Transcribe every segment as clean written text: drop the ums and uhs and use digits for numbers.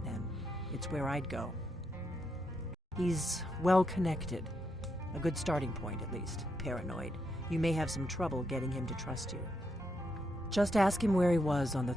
then. It's where I'd go. He's well-connected. A good starting point, at least. Paranoid. You may have some trouble getting him to trust you. Just ask him where he was on the...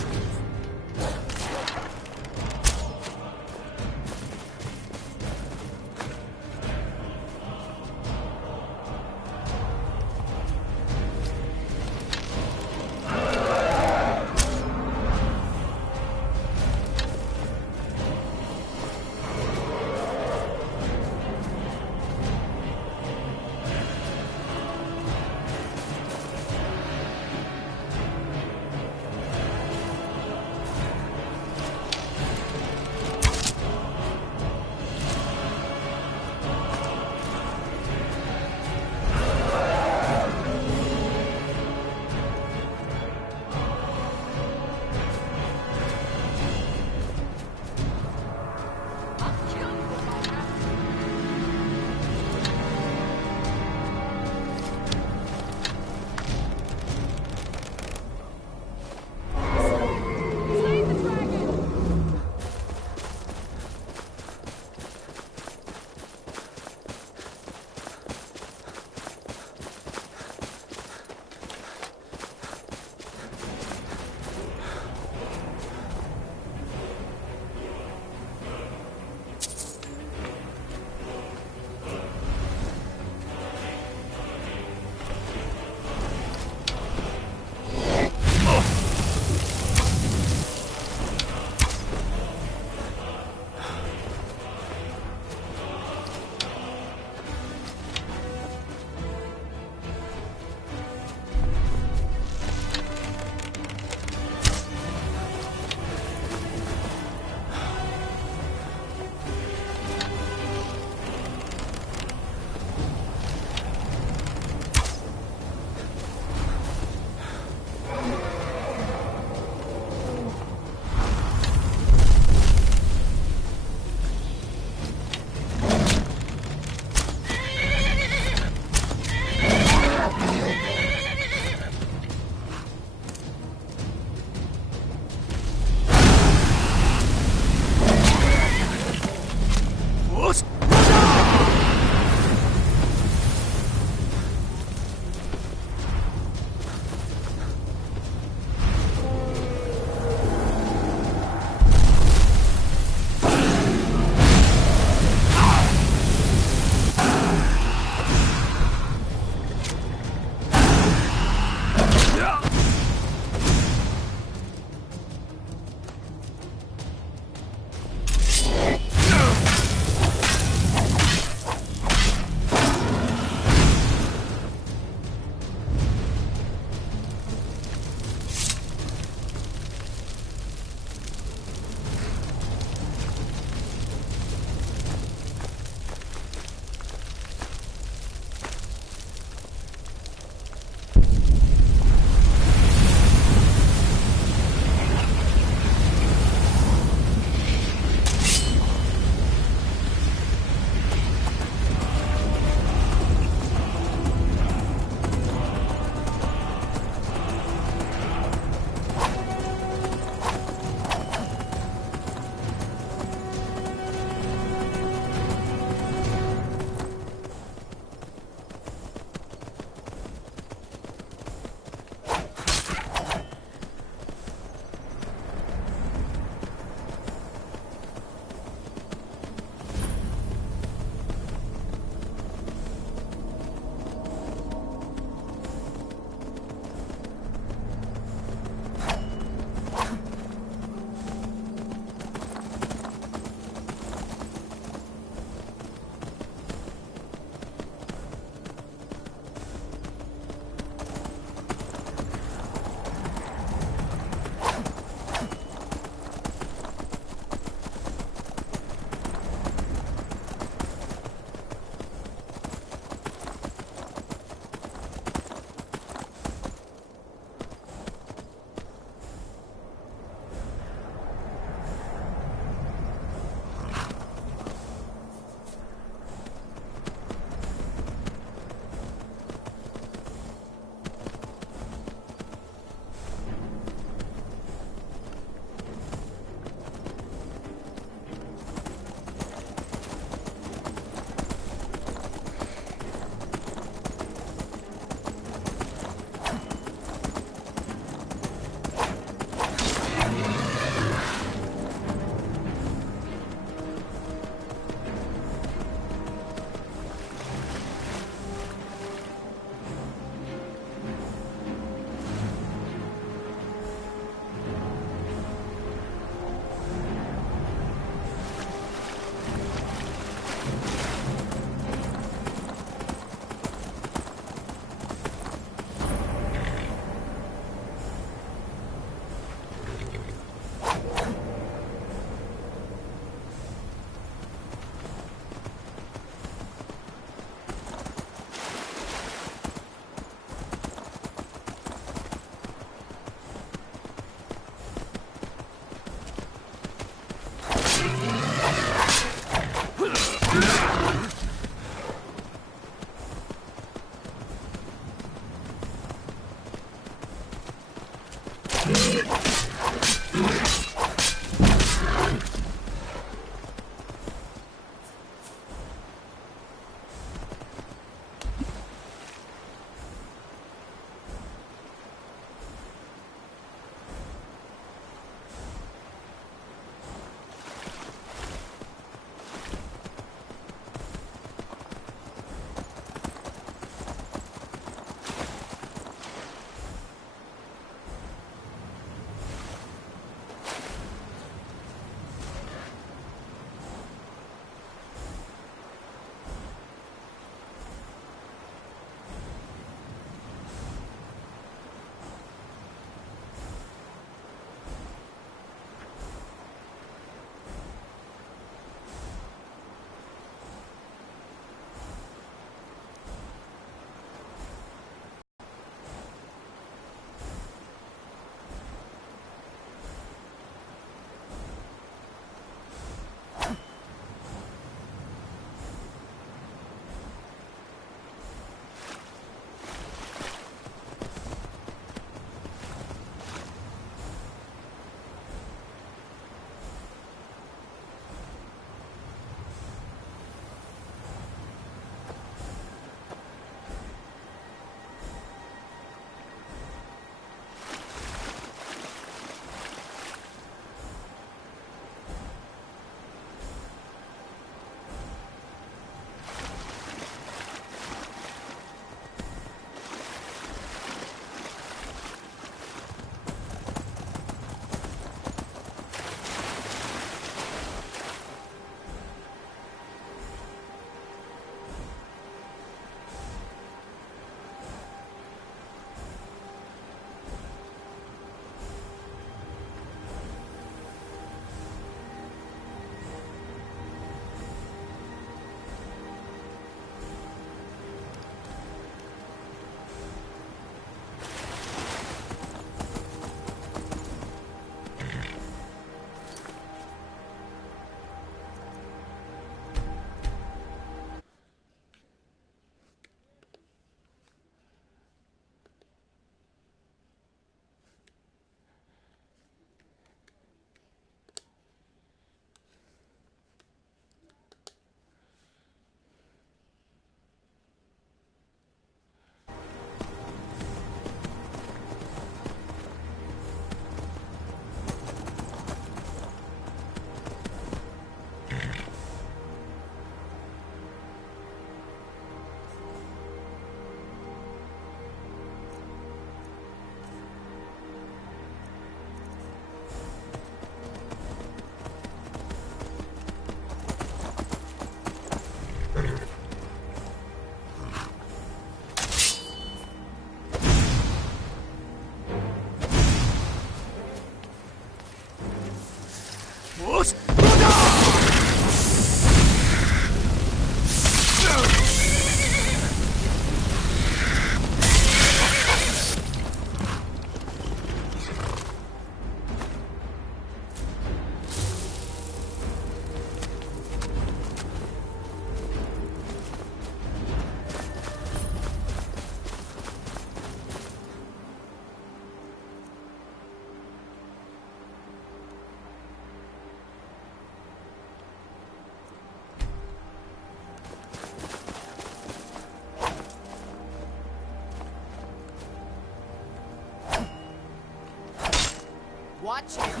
Watch him!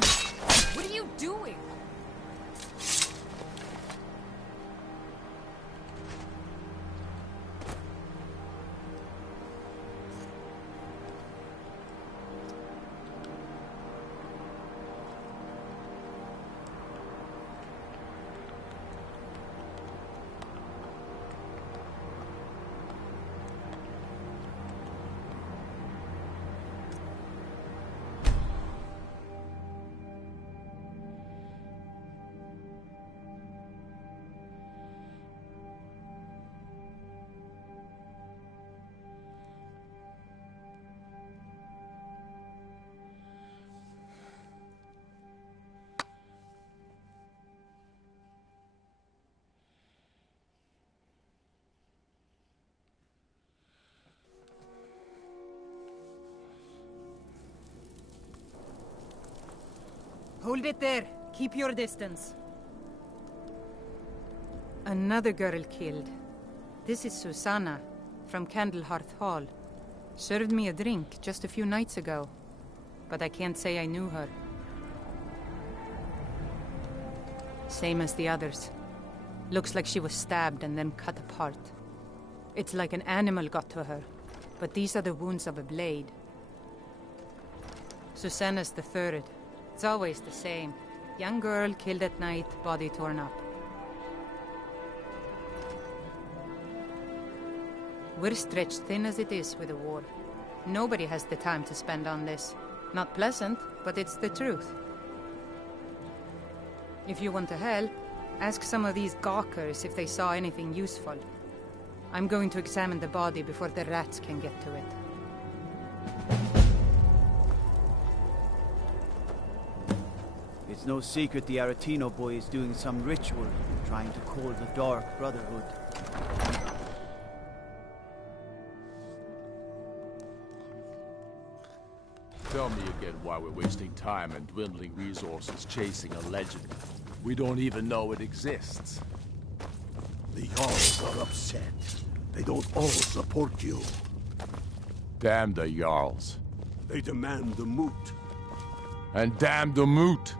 What are you doing? Hold it there. Keep your distance. Another girl killed. This is Susanna, from Candlehearth Hall. Served me a drink just a few nights ago, but I can't say I knew her. Same as the others. Looks like she was stabbed and then cut apart. It's like an animal got to her, but these are the wounds of a blade. Susanna's the third. It's always the same. Young girl killed at night, body torn up. We're stretched thin as it is with the war. Nobody has the time to spend on this. Not pleasant, but it's the truth. If you want to help, ask some of these gawkers if they saw anything useful. I'm going to examine the body before the rats can get to it. It's no secret the Aretino boy is doing some ritual, trying to call the Dark Brotherhood. Tell me again why we're wasting time and dwindling resources chasing a legend. We don't even know it exists. The Jarls are upset. They don't all support you. Damn the Jarls. They demand the moot. And damn the moot!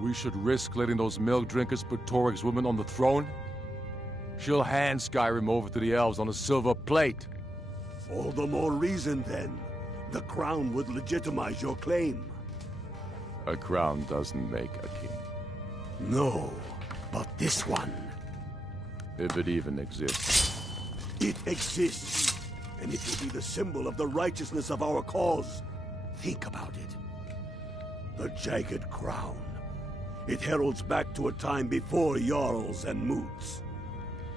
We should risk letting those milk drinkers put Toryg's woman on the throne? She'll hand Skyrim over to the elves on a silver plate. All the more reason, then. The crown would legitimize your claim. A crown doesn't make a king. No, but this one. If it even exists. It exists, and it will be the symbol of the righteousness of our cause. Think about it. The jagged crown. It heralds back to a time before Jarls and Moots.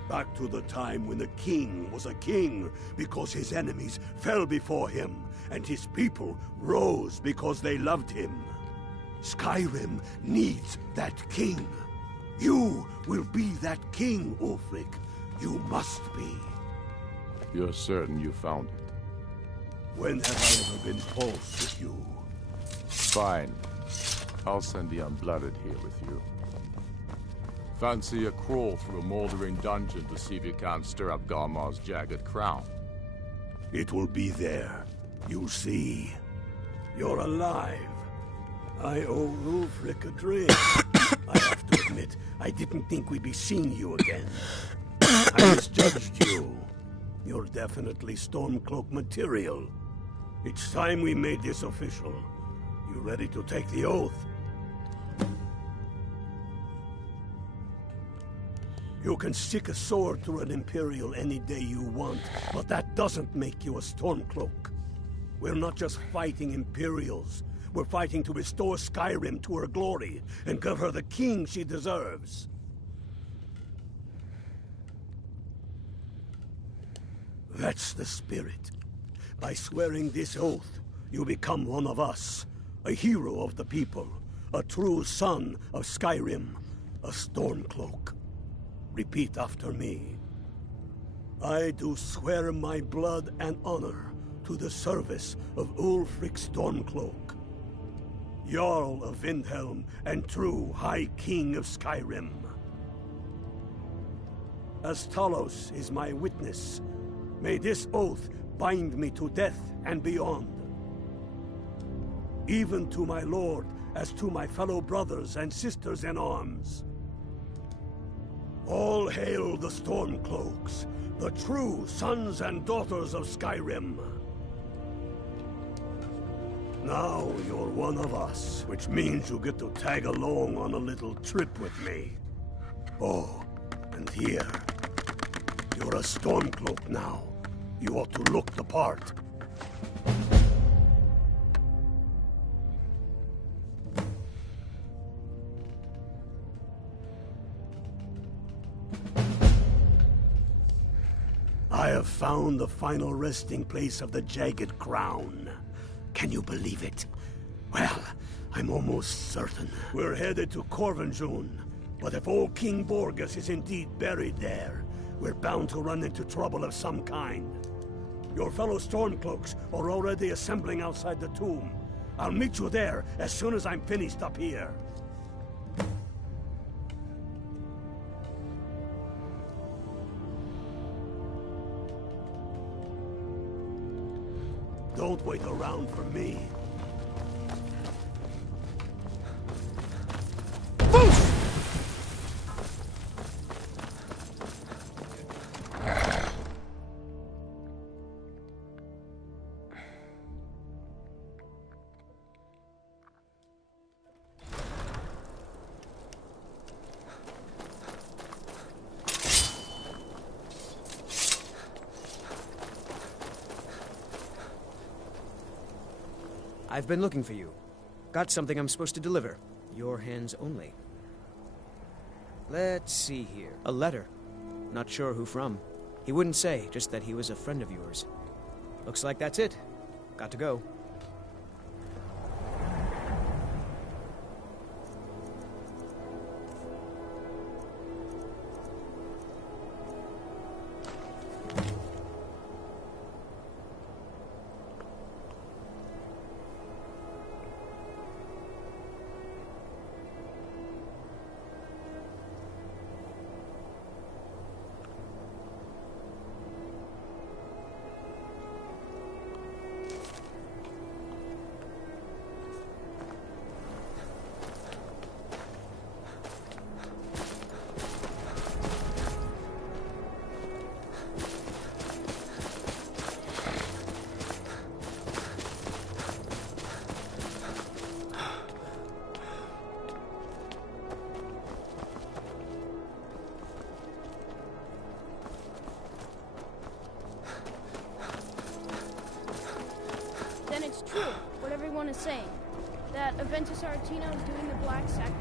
Back to the time when the king was a king because his enemies fell before him, and his people rose because they loved him. Skyrim needs that king. You will be that king, Ulfric. You must be. You're certain you found it? When have I ever been false with you? Fine. I'll send the Unblooded here with you. Fancy a crawl through a moldering dungeon to see if you can't stir up Garmar's jagged crown. It will be there. You'll see. You're alive. I owe Ulfric a drink. I have to admit, I didn't think we'd be seeing you again. I misjudged you. You're definitely Stormcloak material. It's time we made this official. You ready to take the oath? You can stick a sword through an Imperial any day you want, but that doesn't make you a Stormcloak. We're not just fighting Imperials. We're fighting to restore Skyrim to her glory and give her the king she deserves. That's the spirit. By swearing this oath, you become one of us, a hero of the people, a true son of Skyrim, a Stormcloak. Repeat after me. I do swear my blood and honor to the service of Ulfric Stormcloak, Jarl of Windhelm and true High King of Skyrim. As Talos is my witness, may this oath bind me to death and beyond. Even to my lord, as to my fellow brothers and sisters in arms. All hail the Stormcloaks, the true sons and daughters of Skyrim. Now you're one of us, which means you get to tag along on a little trip with me. Oh, and here, you're a Stormcloak now. You ought to look the part. I have found the final resting place of the Jagged Crown. Can you believe it? Well, I'm almost certain. We're headed to Corvinjun, but if old King Borgus is indeed buried there, we're bound to run into trouble of some kind. Your fellow Stormcloaks are already assembling outside the tomb. I'll meet you there as soon as I'm finished up here. Don't wait around for me. I've been looking for you. Got something I'm supposed to deliver. Your hands only. Let's see here. A letter. Not sure who from. He wouldn't say, just that he was a friend of yours. Looks like that's it. Got to go. Then it's true, what everyone is saying. That Aventus Aretino is doing the Black Sacrament.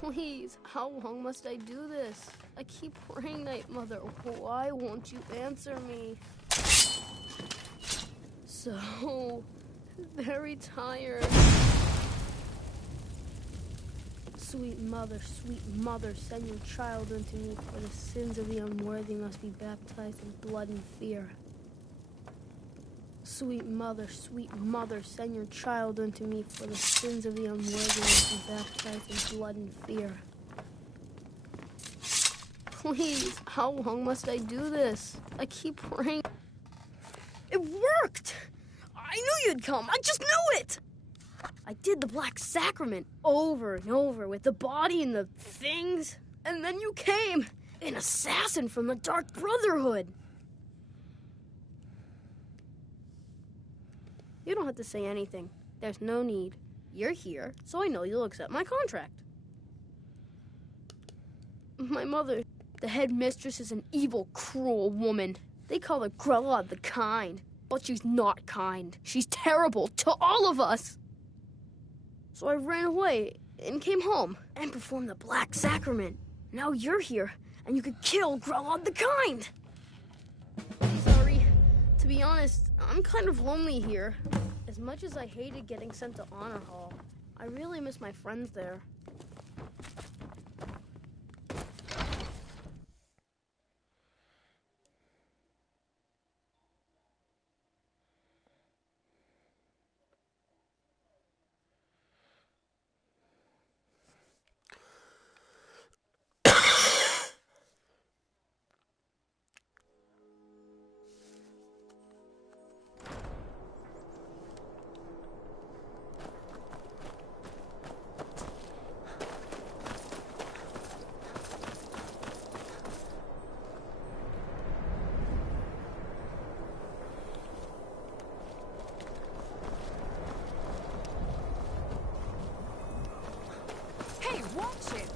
Please, how long must I do this? I keep praying, Night Mother. Why won't you answer me? So very tired. Sweet mother, send your child unto me, for the sins of the unworthy must be baptized in blood and fear. Sweet mother, send your child unto me, for the sins of the unworthy must be baptized in blood and fear. Please, how long must I do this? I keep praying. It worked! I knew you'd come. I just knew it! I did the Black Sacrament over and over with the body and the things. And then you came, an assassin from the Dark Brotherhood. You don't have to say anything. There's no need. You're here, so I know you'll accept my contract. My mother, the headmistress, is an evil, cruel woman. They call her Grella the Kind, but she's not kind. She's terrible to all of us. So I ran away and came home and performed the Black Sacrament. Now you're here, and you could kill Grella the Kind. Sorry, to be honest, I'm kind of lonely here. As much as I hated getting sent to Honor Hall, I really miss my friends there. Hey, watch it!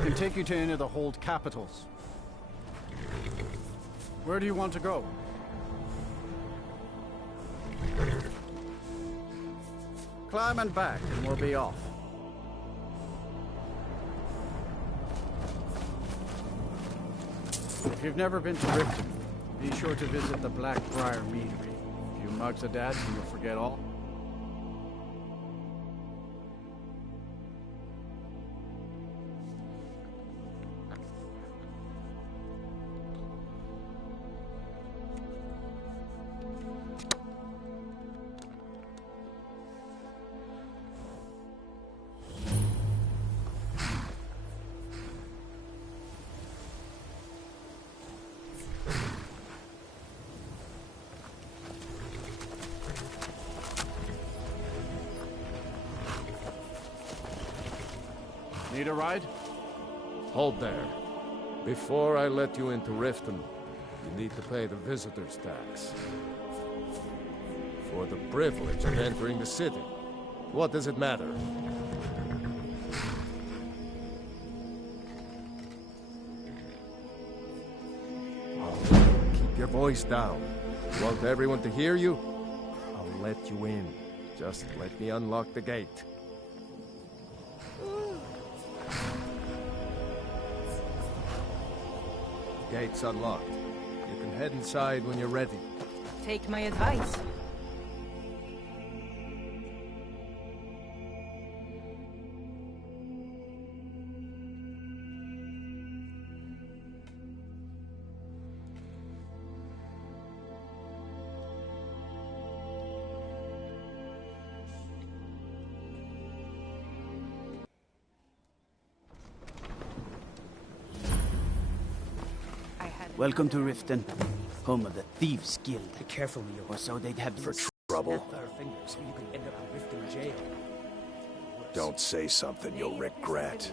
Can take you to any of the hold capitals. Where do you want to go? Climb and back, and we'll be off. If you've never been to Riften, be sure to visit the Blackbriar Meadery. A few mugs of that, and you'll forget all. Need a ride? Hold there. Before I let you into Riften, you need to pay the visitor's tax. For the privilege of entering the city. What does it matter? Keep your voice down. You want everyone to hear you? I'll let you in. Just let me unlock the gate. Gate's unlocked. You can head inside when you're ready. Take my advice. Welcome to Riften, home of the Thieves Guild. Be careful, Leo. Or so they'd have For you. trouble. Snap our fingers, or you could end up in Riften jail. Don't say something you'll regret.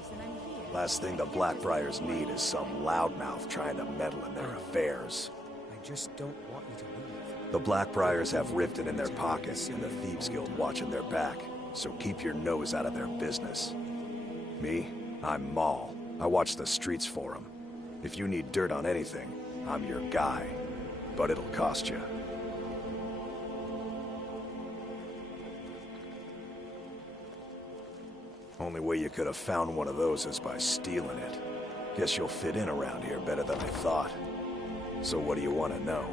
Last thing the Blackbriars need is some loudmouth trying to meddle in their affairs. I just don't want you to leave. The Blackbriars have Riften in their pockets and the Thieves Guild watching their back, so keep your nose out of their business. Me? I'm Maul. I watch the streets for them. If you need dirt on anything, I'm your guy. But it'll cost you. Only way you could have found one of those is by stealing it. Guess you'll fit in around here better than I thought. So what do you want to know?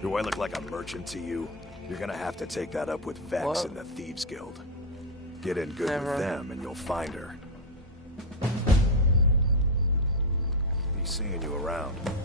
Do I look like a merchant to you? You're gonna have to take that up with Vex and the Thieves Guild. Get in good with them and you'll find her. These seeing you around.